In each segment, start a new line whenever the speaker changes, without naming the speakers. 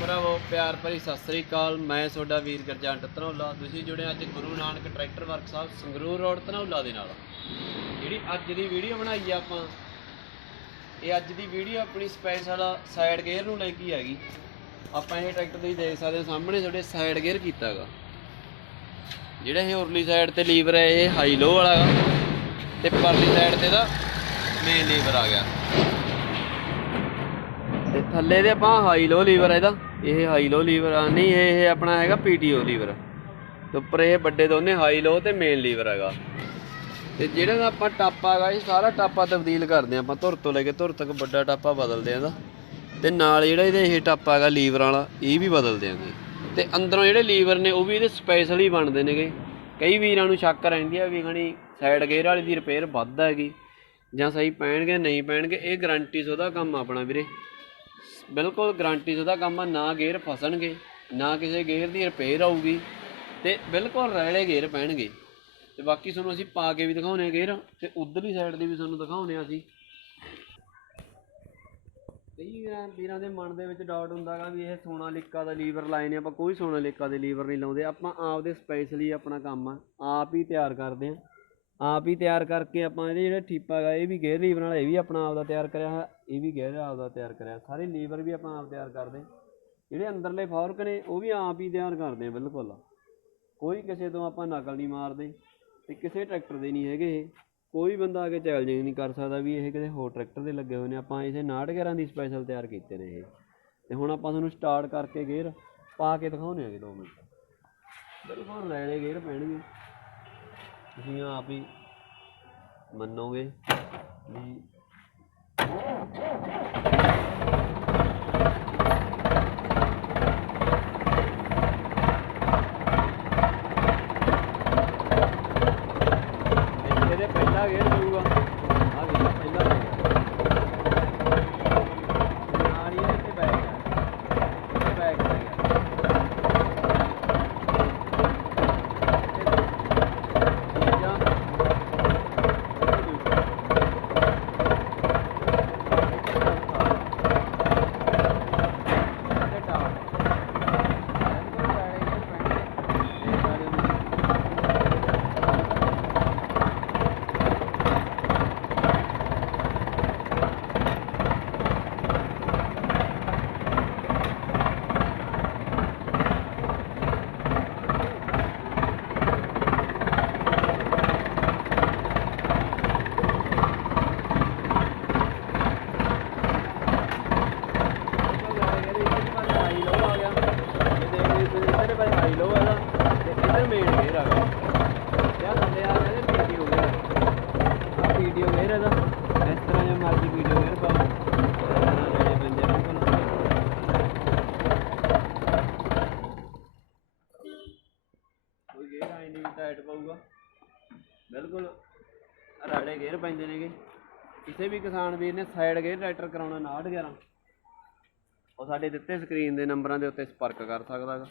ਭਰਾਵੋ, ਪਿਆਰ ਭਰੀ ਸਤਿ ਸ੍ਰੀ ਅਕਾਲ। ਮੈਂ ਤੁਹਾਡਾ ਵੀਰ ਗਰਜੰਟ ਧਨੌਲਾ। ਤੁਸੀਂ ਜੁੜੇ ਅੱਜ Guru Nanak tractor workshop Sangrur road, Dhanaula ਦੇ ਨਾਲ। ਜਿਹੜੀ ਅੱਜ ਦੀ ਵੀਡੀਓ ਬਣਾਈ ਆ ਆਪਾਂ, ਇਹ ਅੱਜ ਦੀ ਵੀਡੀਓ ਆਪਣੀ ਸਪੈਸ਼ਲ ਸਾਈਡ ਗੇਅਰ ਨੂੰ ਲੈ ਕੇ ਹੈਗੀ। ਆਪਾਂ ਇਹ ਟਰੈਕਟਰ ਤੁਸੀਂ ਦੇਖ ਸਕਦੇ ਹੋ ਸਾਹਮਣੇ, ਤੁਹਾਡੇ ਸਾਈਡ ਗੇਅਰ ਕੀਤਾਗਾ। ਜਿਹੜਾ ਇਹ ਉਰਲੀ ਸਾਈਡ ਤੇ ਲੀਵਰ ਹੈ ਇਹ ਹਾਈ ਲੋ ਵਾਲਾ ਗਾ। ਤੇ ਪਰਲੀ ਸਾਈਡ ਤੇ ਦਾ ਮੇਨ ਲੀਵਰ ਆ ਗਿਆ। ਥੱਲੇ ਦੇ ਆਪਾਂ ਹਾਈ ਲੋ ਲੀਵਰ ਹੈ ਇਹਦਾ। ਇਹ ਹਾਈ ਲੋ ਲੀਵਰ ਆ। ਨਹੀਂ, ਇਹ ਆਪਣਾ ਹੈਗਾ ਪੀਟੀਓ ਲੀਵਰ ਤੇ ਉੱਪਰ ਇਹ ਵੱਡੇ ਦੋਨੇ ਹਾਈ ਲੋ ਤੇ ਮੇਨ ਲੀਵਰ ਹੈਗਾ। ਤੇ ਜਿਹੜਾ ਆਪਾਂ ਟਾਪਾ ਹੈਗਾ, ਇਹ ਸਾਰਾ ਟਾਪਾ ਤਬਦੀਲ ਕਰਦੇ ਹਾਂ ਆਪਾਂ। ਧੁਰ ਤੋਂ ਲੈ ਕੇ ਧੁਰ ਤੱਕ ਵੱਡਾ ਟਾਪਾ ਬਦਲਦੇ ਆਂ ਇਹਦਾ। ਤੇ ਨਾਲ ਜਿਹੜਾ ਇਹਦੇ ਇਹ ਟਾਪਾ ਹੈਗਾ ਲੀਵਰ ਵਾਲਾ, ਇਹ ਵੀ ਬਦਲ ਦਿਆਂਗੇ ਤੇ ਅੰਦਰੋਂ ਜਿਹੜੇ ਲੀਵਰ ਨੇ, ਉਹ ਵੀ ਇਹਦੇ ਸਪੈਸ਼ਲ ਹੀ ਬਣਦੇ ਨੇਗੇ। ਕਈ ਵੀਰਾਂ ਨੂੰ ਸ਼ੱਕ ਰਹਿੰਦੀ ਆ ਵੀ ਖਣੀ ਸਾਈਡ ਗੇਅਰ ਵਾਲੀ ਦੀ ਰਿਪੇਅਰ ਵੱਧ ਹੈਗੀ। ਜਾਂ ਸਹੀ ਪੈਣਗੇ, ਨਹੀਂ ਪੈਣਗੇ, ਇਹ ਗਾਰੰਟੀ ਸੋਦਾ ਕੰਮ ਆਪਣਾ ਵੀਰੇ। ਬਿਲਕੁਲ ਗਾਰੰਟੀ ਉਹਦਾ ਕੰਮ ਆ, ਨਾ ਗੇਅਰ ਫਸਣਗੇ, ਨਾ ਕਿਸੇ ਗੇਅਰ ਦੀ ਰਿਪੇਅਰ ਆਊਗੀ ਤੇ ਬਿਲਕੁਲ ਰੈਲੇ ਗੇਅਰ ਪੈਣਗੇ। ਤੇ ਬਾਕੀ ਤੁਹਾਨੂੰ ਅਸੀਂ ਪਾ ਕੇ ਵੀ ਦਿਖਾਉਨੇ ਆ ਗੇਅਰ ਤੇ ਉਧਰਲੀ ਸਾਈਡ ਦੀ ਵੀ ਤੁਹਾਨੂੰ ਦਿਖਾਉਨੇ ਆ ਅਸੀਂ। ਕਈ ਵੀਰਾਂ ਦੇ ਮਨ ਦੇ ਵਿੱਚ ਡਾਊਟ ਹੁੰਦਾਗਾ ਵੀ ਇਹ ਸੋਨਾਲੀਕਾ ਦਾ ਲੀਵਰ ਲਾਏ ਨੇ, ਆਪਾਂ ਕੋਈ ਸੋਨਾਲੀਕਾ ਦੇ ਲੀਵਰ ਨਹੀਂ ਲਾਉਂਦੇ, ਆਪਾਂ ਆਪ ਦੇ ਸਪੈਸ਼ਲੀ ਆਪਣਾ ਕੰਮ ਆ, ਆਪ ਹੀ ਤਿਆਰ ਕਰਦੇ ਆ। ਆਪ ਹੀ ਤਿਆਰ ਕਰਕੇ ਆਪਾਂ ਇਹਦੇ ਜਿਹੜਾ ਠੀਪਾ ਹੈਗਾ ਇਹ ਵੀ ਗੇਅਰ ਲੀਵਰ ਨਾਲ ਇਹ ਵੀ ਆਪਣਾ ਆਪ ਦਾ ਤਿਆਰ ਕਰਿਆ ਹੋਇਆ, ਇਹ ਵੀ ਗੇਅਰ ਆਪ ਦਾ ਤਿਆਰ ਕਰਿਆ। ਸਾਰੇ ਲੀਵਰ ਵੀ ਆਪਾਂ ਆਪ ਤਿਆਰ ਕਰਦੇ। ਜਿਹੜੇ ਅੰਦਰਲੇ ਫੌਰਕ ਨੇ, ਉਹ ਵੀ ਆਪ ਹੀ ਤਿਆਰ ਕਰਦੇ ਆ, ਬਿਲਕੁਲ। ਕੋਈ ਕਿਸੇ ਤੋਂ ਆਪਾਂ ਨਕਲ ਨਹੀਂ ਮਾਰਦੇ ਤੇ ਕਿਸੇ ਟਰੈਕਟਰ ਦੇ ਨਹੀਂ ਹੈਗੇ ਇਹ। ਕੋਈ ਬੰਦਾ ਆ ਕੇ ਚੈਲੰਜ ਨਹੀਂ ਕਰ ਸਕਦਾ ਵੀ ਇਹ ਕਿਸੇ ਹੋਰ ਟਰੈਕਟਰ ਦੇ ਲੱਗੇ ਹੋਏ ਨੇ। ਆਪਾਂ ਇਸੇ 69 ਦੀ ਸਪੈਸ਼ਲ ਤਿਆਰ ਕੀਤੇ ਨੇ ਇਹ। ਤੇ ਹੁਣ ਆਪਾਂ ਤੁਹਾਨੂੰ ਸਟਾਰਟ ਕਰਕੇ ਗੇਅਰ ਪਾ ਕੇ ਦਿਖਾਉਣੇ ਆਗੇ 2 ਮਿੰਟ। ਬਿਲਕੁਲ ਲੈਣੇ ਗੇਅਰ ਪੈਣਗੇ। ਤੁਸੀਂ ਆਪ ਹੀ ਮੰਨੋਗੇ ਵੀ ਇੱਥੇ ਪਹਿਲਾ ਗੇਅਰ ਮਿਲੂਗਾ ਕੋਈ ਨਹੀਂ ਟਾਈਟ ਪਊਗਾ। ਬਿਲਕੁਲ ਰਾੜੇ ਗੇਅਰ ਪੈਂਦੇ ਨੇਗੇ। ਕਿਸੇ ਵੀ ਕਿਸਾਨ ਵੀਰ ਨੇ ਸਾਈਡ ਗੇਅਰ ਟਰੈਕਟਰ ਕਰਾਉਣਾ 911 ਉਹ ਸਾਡੇ ਦਿੱਤੇ ਸਕਰੀਨ ਦੇ ਨੰਬਰਾਂ ਦੇ ਉੱਤੇ ਸੰਪਰਕ ਕਰ ਸਕਦਾ ਗਾ।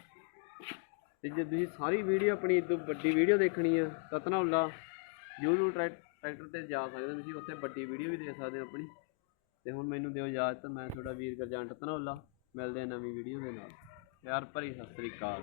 ਤੇ ਜੇ ਤੁਸੀਂ ਸਾਰੀ ਵੀਡੀਓ ਆਪਣੀ ਇਦੋਂ ਵੱਡੀ ਵੀਡੀਓ ਦੇਖਣੀ ਆ ਤਾਂ ਧਨੌਲਾ YouTube ਟਰੈ- ਟਰੈਕਟਰ ਤੇ ਜਾ ਸਕਦੇ ਹੋ ਤੁਸੀਂ, ਉੱਥੇ ਵੱਡੀ ਵੀਡੀਓ ਵੀ ਦੇਖ ਸਕਦੇ ਹੋ ਆਪਣੀ। ਤੇ ਹੁਣ ਮੈਨੂੰ ਦਿਓ ਇਜਾਜ਼ਤ, ਮੈਂ ਤੁਹਾਡਾ ਵੀਰ ਗਰਜੰਟ ਧਨੌਲਾ ਮਿਲਦੇ ਆ ਨਵੀਂ ਵੀਡੀਓ ਦੇ ਨਾਲ। ਪਿਆਰ ਭਰੀ ਸਤਿ ਸ੍ਰੀ ਅਕਾਲ।